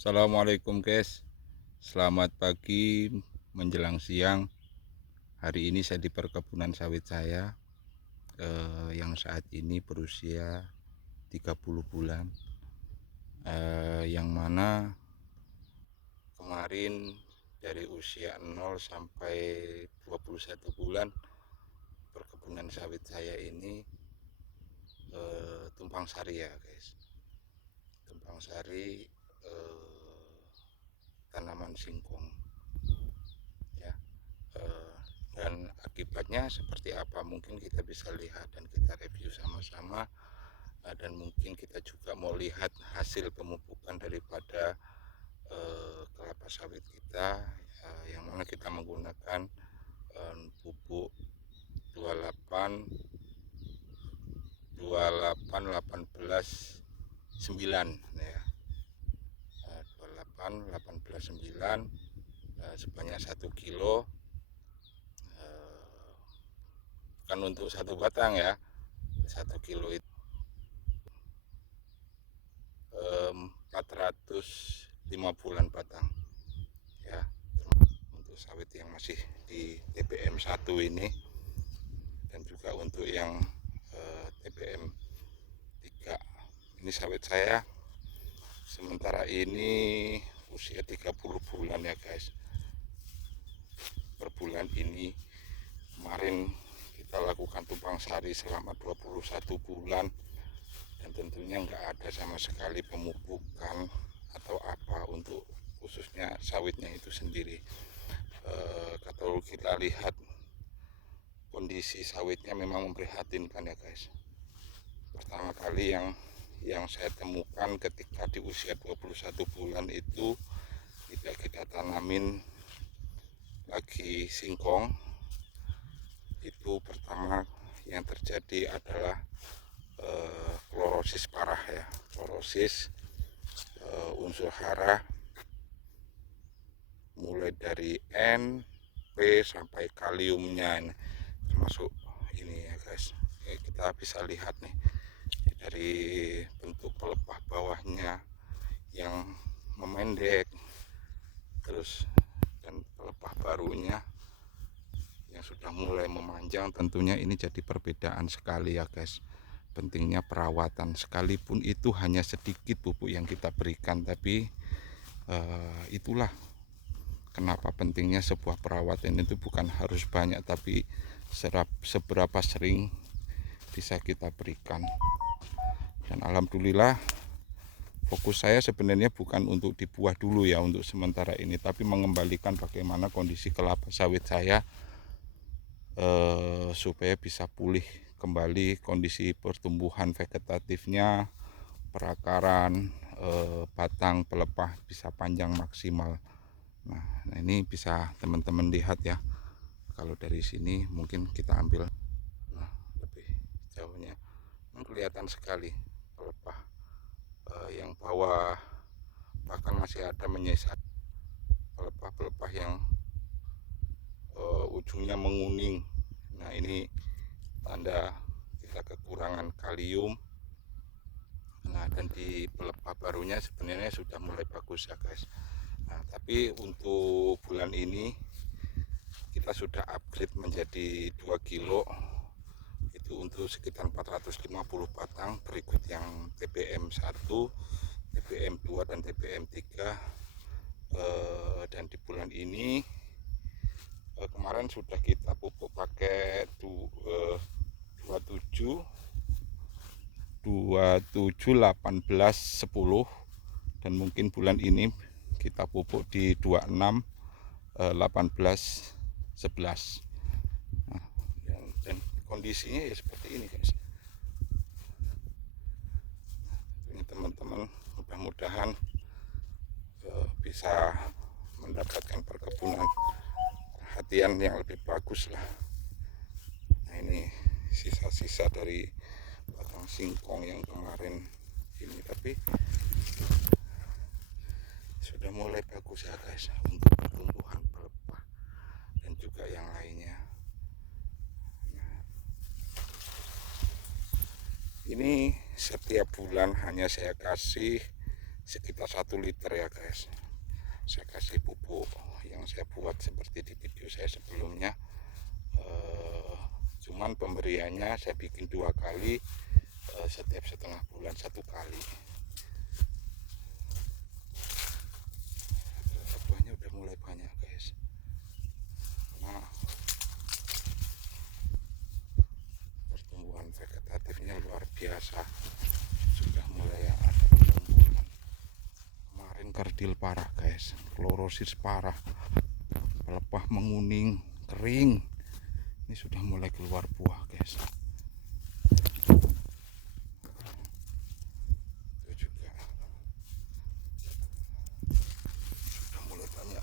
Assalamualaikum guys, selamat pagi menjelang siang. Hari ini saya di perkebunan sawit saya yang saat ini berusia 30 bulan, yang mana kemarin dari usia 0 sampai 21 bulan perkebunan sawit saya ini tumpang sari ya guys. Tumpang sari tanaman singkong ya. Dan akibatnya seperti apa mungkin kita bisa lihat dan kita review sama-sama, dan mungkin kita juga mau lihat hasil pemupukan daripada kelapa sawit kita, yang mana kita menggunakan pupuk 28 18 9 ya, 28 18 9 sebanyak 1 kilo, bukan untuk satu batang ya. 1 kilo itu 405 bulan batang ya, untuk sawit yang masih di TBM 1 ini, dan juga untuk yang TBM 3 ini. Sawit saya sementara ini usia 30 bulan ya guys. Per bulan ini kemarin kita lakukan tumpang sari selama 21 bulan, dan tentunya nggak ada sama sekali pemupukan atau apa untuk khususnya sawitnya itu sendiri. Kalau kita lihat kondisi sawitnya memang memprihatinkan ya guys. Pertama kali yang saya temukan ketika di usia 21 bulan itu tidak kita tanamin lagi singkong, itu pertama yang terjadi adalah klorosis parah ya. Klorosis unsur hara mulai dari N, P sampai kaliumnya ini, termasuk ini ya guys. Kita bisa lihat nih dari bentuk pelepah bawahnya yang memendek, terus dan pelepah barunya yang sudah mulai memanjang. Tentunya ini jadi perbedaan sekali ya guys. Pentingnya perawatan, sekalipun itu hanya sedikit pupuk yang kita berikan, tapi itulah kenapa pentingnya sebuah perawatan itu bukan harus banyak, tapi seberapa sering bisa kita berikan. Dan alhamdulillah fokus saya sebenarnya bukan untuk di buah dulu ya untuk sementara ini, tapi mengembalikan bagaimana kondisi kelapa sawit saya supaya bisa pulih kembali kondisi pertumbuhan vegetatifnya, perakaran, batang pelepah bisa panjang maksimal. Nah ini bisa teman-teman lihat ya, kalau dari sini mungkin kita ambil lebih jauhnya, kelihatan sekali pelepah yang bawah, bahkan masih ada menyisa pelepah-pelepah yang ujungnya menguning. Nah ini tanda kita kekurangan kalium. Nah dan di pelepah barunya sebenarnya sudah mulai bagus ya guys. Nah tapi untuk bulan ini kita sudah upgrade menjadi 2 kilo, itu untuk sekitar 450 batang. Berikut yang TBM 1, TBM 2 dan TBM 3. Dan di bulan ini kemarin sudah kita pupuk pakai 27 18 10, dan mungkin bulan ini kita pupuk di 26 18 11. Nah, dan kondisinya ya seperti ini guys. Ini teman-teman mudah-mudahan bisa mendapatkan perkebunan perhatian yang lebih bagus lah. Nah ini sisa-sisa dari batang singkong yang kemarin ini, tapi sudah mulai bagus ya guys untuk pertumbuhan pelepah dan juga yang lainnya. Nah, ini setiap bulan hanya saya kasih sekitar 1 liter ya guys. Saya kasih pupuk yang saya buat seperti di video saya sebelumnya. Cuman pemberiannya saya bikin 2 kali, setiap setengah bulan 1 kali. Buahnya udah mulai banyak guys. Nah, pertumbuhan vegetatifnya luar biasa, sudah mulai ada pertumbuhan. Kemarin kerdil parah guys, klorosis parah, pelepah menguning, kering. Ini sudah mulai keluar buah guys. Itu juga sudah mulai banyak.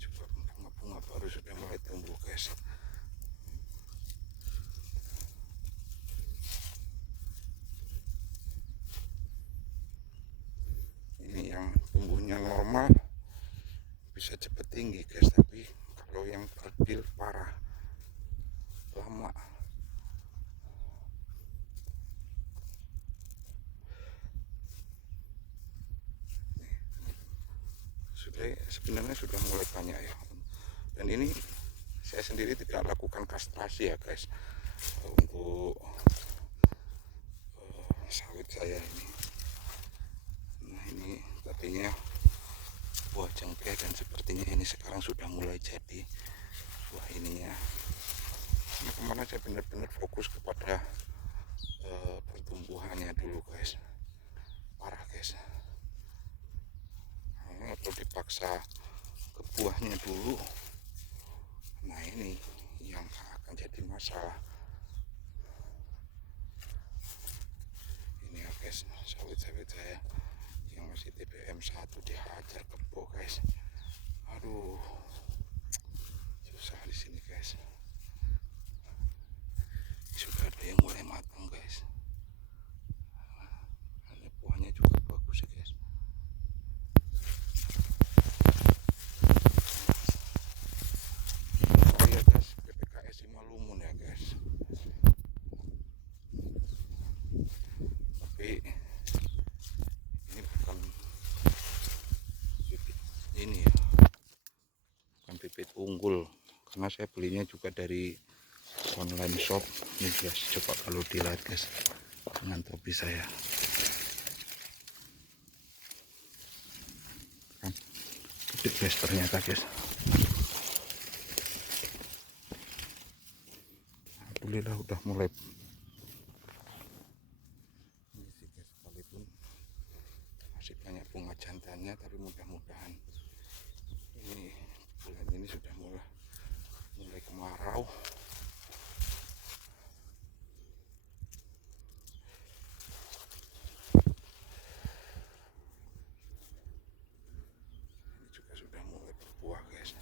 Juga bunga-bunga baru sudah mulai tumbuh guys. Ini yang tumbuhnya normal bisa cepat tinggi guys, tapi kalau yang kerdil parah, lama. Sebenarnya sudah mulai banyak ya, dan ini saya sendiri tidak lakukan kastrasi ya guys untuk sawit saya ini. Nah, ini tadinya buah cengkeh dan sepertinya ini sekarang sudah mulai jadi buah ininya. Ini kemarin saya benar-benar fokus kepada pertumbuhannya dulu guys, parah guys. Nah, atau dipaksa ke buahnya dulu, nah ini yang akan jadi masalah. Ini ya guys, sawit-sawit saya yang masih TPM 1 dihajar kebo guys. Aduh, susah di sini guys. Sudah ada yang mulai matang guys. Ini buahnya juga bagus ya guys. Lihat guys, PPKS Simalungun ya guys. Tapi ini bukan bibit ini ya, bukan bibit unggul, karena saya belinya juga dari online shop. Ini guys, coba kalau dilihat guys dengan topi saya kan gede guys ternyata guys. Alhamdulillah udah mulai ini sih guys, sekalipun masih banyak bunga jantannya, tapi mudah-mudahan ini bulan ini sudah mulai kemarau. Ini juga sudah mulai berbuah guys.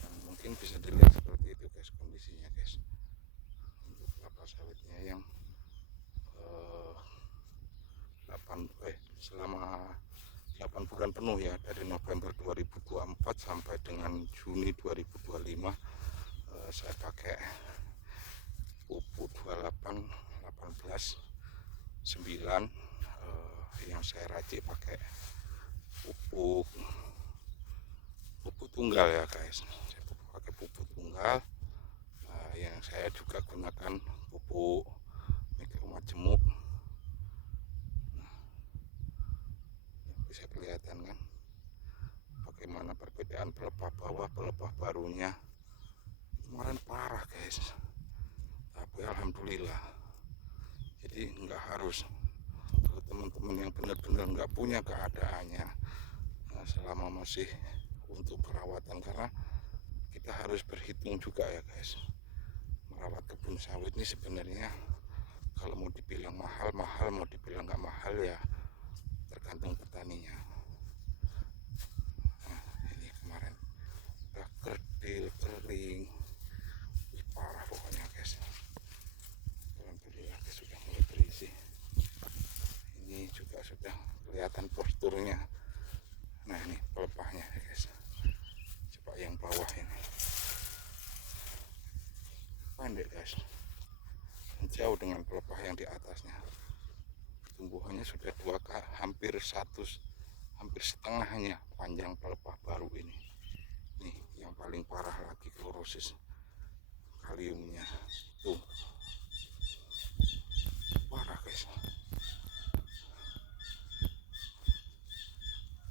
Dan mungkin bisa dilihat seperti itu guys kondisinya guys, untuk kelapa sawitnya yang selama 8 bulan penuh ya, dari November 2024 sampai dengan Juni 2025. Saya pakai pupuk 28 18 9, yang saya racik pakai pupuk tunggal ya guys. Saya pakai pupuk tunggal. Yang saya juga gunakan pupuk mikro majemuk. Bisa kelihatan kan bagaimana perbedaan pelepah bawah pelepah barunya. Kemarin parah guys, tapi alhamdulillah. Jadi nggak harus, kalau teman-teman yang benar-benar nggak punya keadaannya, nah, selama masih untuk perawatan, karena kita harus berhitung juga ya guys, merawat kebun sawit ini sebenarnya kalau mau dibilang mahal, mau dibilang nggak mahal ya tergantung petaninya. Nah, ini kemarin udah kerdil, kering, parah pokoknya guys. Alhamdulillah guys, sudah mulai berisi. Ini juga sudah kelihatan posturnya. Nah, ini pelepahnya guys, coba yang bawah ini. pendek guys, jauh dengan pelepah yang di atasnya. Tumbuhannya sudah hampir setengahnya panjang pelepah baru ini. Nih yang paling parah lagi klorosis kaliumnya tuh, parah guys.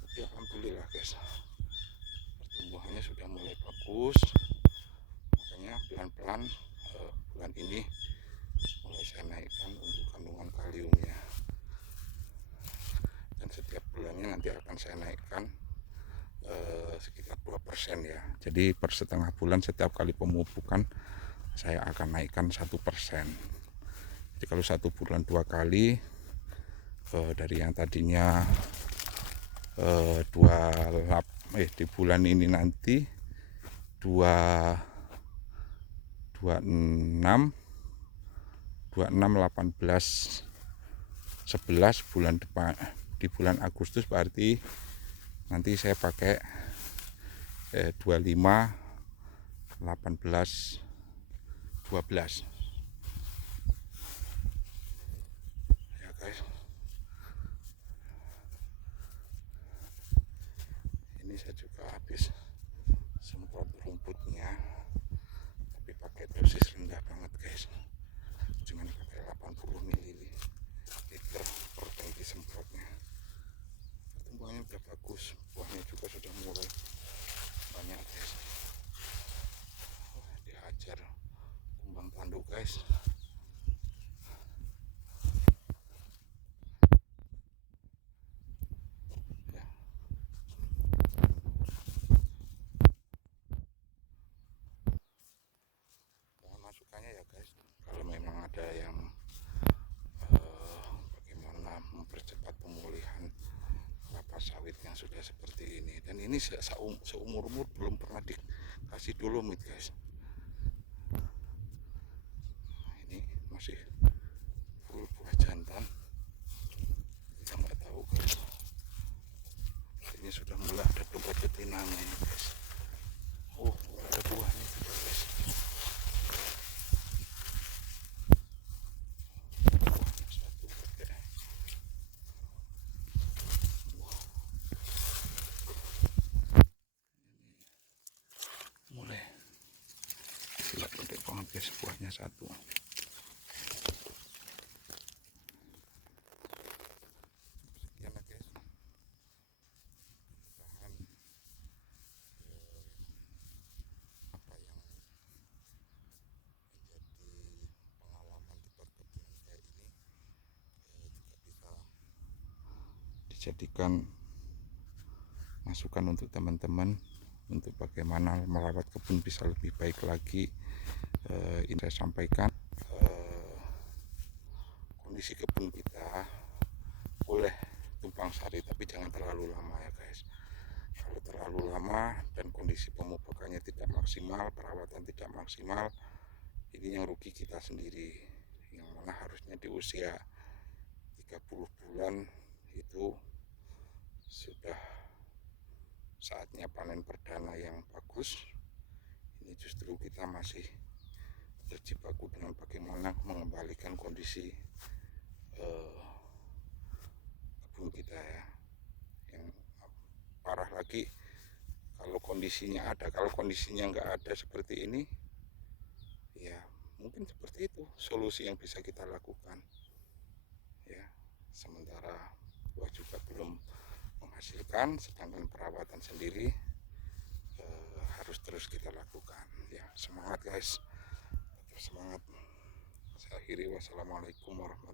Tapi alhamdulillah guys, pertumbuhannya sudah mulai bagus, makanya pelan-pelan bulan ini mulai saya naikkan untuk kandungan kaliumnya, dan setiap bulannya nanti akan saya naikkan sekitar 2% ya. Jadi per setengah bulan setiap kali pemupukan saya akan naikkan 1%. Jadi kalau 1 bulan 2 kali, dari yang tadinya di bulan ini nanti 26, 18, 11 bulan depan, di bulan Agustus berarti nanti saya pakai 25, 18, 12 ya guys. Ini saya juga habis semprot rumputnya, tapi pakai dosis rendah banget guys, cuman pakai 80 ml per tangki semprotnya. Pertumbuhannya udah bagus, buahnya juga sudah mulai banyak guys. Dihajar kumbang tanduk guys. Ya. Mohon masukannya ya guys, kalau memang ada yang bagaimana mempercepat pemulihan kelapa sawit yang sudah seperti ini. Dan ini seumur-umur belum pernah dikasih dolomit guys. Ini masih full buah jantan, kita nggak tahu guys. Ini sudah mulai ada dompet betinanya ini guys. Oh, ada buahnya juga guys. Buahnya satu pakai. Mulai gila, gede banget guys, buahnya satu. Sekian lah guys, bahan apa yang menjadi pengalaman di perkebunan kayak ini juga bisa dijadikan masukan untuk teman-teman untuk bagaimana merawat kebun bisa lebih baik lagi. Ini saya sampaikan, kondisi kebun kita boleh tumpang sari tapi jangan terlalu lama ya guys. Kalau terlalu lama dan kondisi pemupukannya tidak maksimal, perawatan tidak maksimal, ini yang rugi kita sendiri, yang mana harusnya di usia 30 bulan itu sudah saatnya panen perdana yang bagus. Ini justru kita masih terjibaku dengan bagaimana mengembalikan kondisi kebun kita ya. Yang parah lagi kalau kondisinya ada, kalau kondisinya nggak ada seperti ini ya mungkin seperti itu solusi yang bisa kita lakukan ya. Sementara buah juga belum menghasilkan, sedangkan perawatan sendiri harus terus kita lakukan ya. Semangat guys, tetap semangat. Saya akhiri, wassalamualaikum warahmatullahi wabarakatuh.